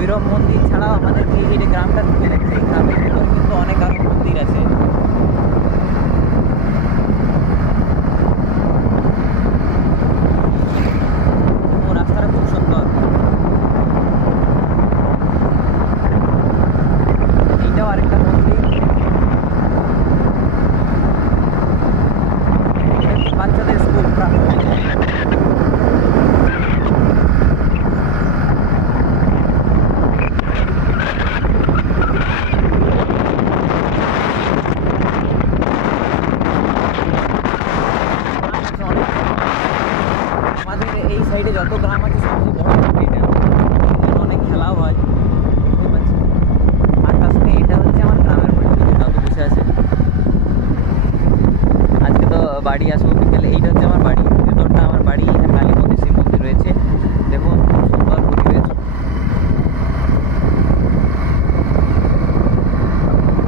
ভৈরব মন্দির ছাড়াও আমাদের এই যে গ্রামটা ঢুকে দেখছে, এই গ্রামের ভিতর কিন্তু অনেক আরও মন্দির আছে। রাস্তাটা খুব সুন্দর। এইটাও আরেকটা মন্দির, বাচ্চাদের স্কুল। আমাদের এই সাইডে যত গ্রাম আছে সবচেয়ে বড় মন্দির এটা, অনেক খেলাও হয়। আর তার সঙ্গে এটা হচ্ছে আমার গ্রামের বাড়ি, যেটা তো বসে আছে। আজকে তো বাড়ি আসবো বিকেলে। এইটা হচ্ছে আমার বাড়ি, ভেতরটা আমার বাড়ি। কালী মন্দির, শিব মন্দির রয়েছে, দেখুন সুন্দর পরিবেশ।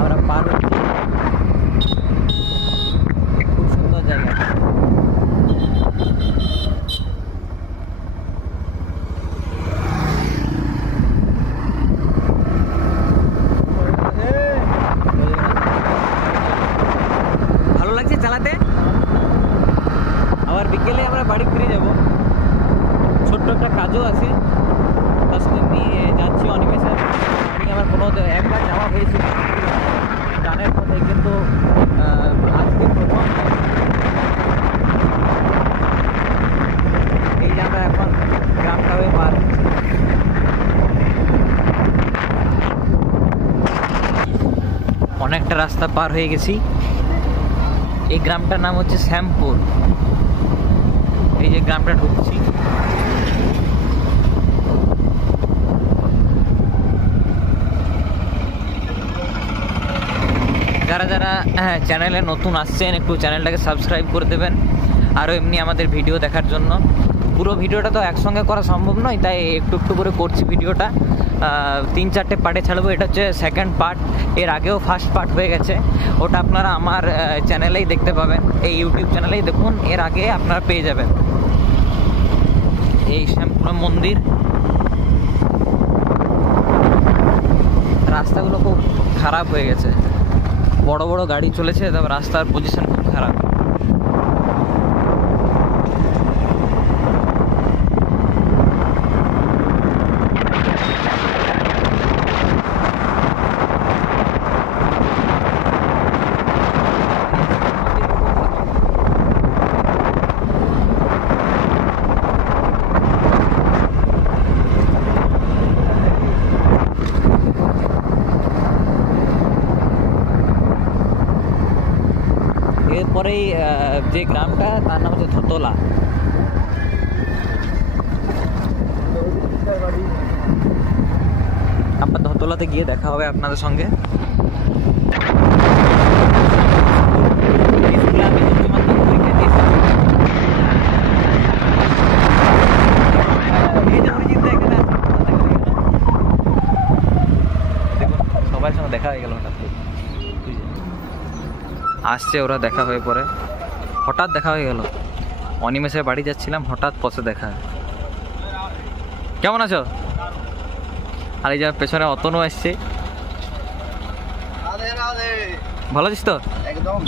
আমরা পার হচ্ছি, খুব সুন্দর জায়গা। ভালো লাগছে চালাতে। আবার বিকেলে আমরা বাড়ি ফিরে যাব, ছোট্ট একটা কাজও আছে, তার সঙ্গে নিয়ে যাচ্ছি অনিমেষের বাড়ি। আমার কোনো একবার যাওয়া হয়েছিল গানের পথে, কিন্তু আজকে প্রথম। এই যে আমরা এখন গ্রামটা হয়ে পার। অনেকটা রাস্তা পার হয়ে গেছি। এই গ্রামটার নাম হচ্ছে শ্যামপুর। এই যে গ্রামটা ঢুকছি, যারা যারা চ্যানেলে নতুন আসছেন একটু চ্যানেলটাকে সাবস্ক্রাইব করে দেবেন। আরও এমনি আমাদের ভিডিও দেখার জন্য। পুরো ভিডিওটা তো একসঙ্গে করা সম্ভব নয়, তাই একটু একটু করে করছি ভিডিওটা। 3-4টে পার্টে ছাড়বো। এটা হচ্ছে সেকেন্ড পার্ট। এর আগেও ফার্স্ট পার্ট হয়ে গেছে, ওটা আপনারা আমার চ্যানেলেই দেখতে পাবেন, এই ইউটিউব চ্যানেলেই দেখুন, এর আগে আপনারা পেয়ে যাবেন। এই শ্যামপুর মন্দির। রাস্তাগুলো খুব খারাপ হয়ে গেছে, বড় বড় গাড়ি চলেছে, তবে রাস্তার পজিশন খুব খারাপ। এরপরেই যে গ্রামটা, তার নাম হচ্ছে ধতলা। আপনার ধতলাতে গিয়ে দেখা হবে আপনাদের সঙ্গে। সবার সঙ্গে দেখা হয়ে গেল, হঠাৎ আসছে ওরা, দেখা হয়ে পরে হঠাৎ দেখা হয়ে গেল। অনিমেষের বাড়ি যাচ্ছিলাম, হঠাৎ পথে দেখা। কেমন আছো? আর এই যে পেছনে অতনও আসছে। ভালো আছিস তো? একদম।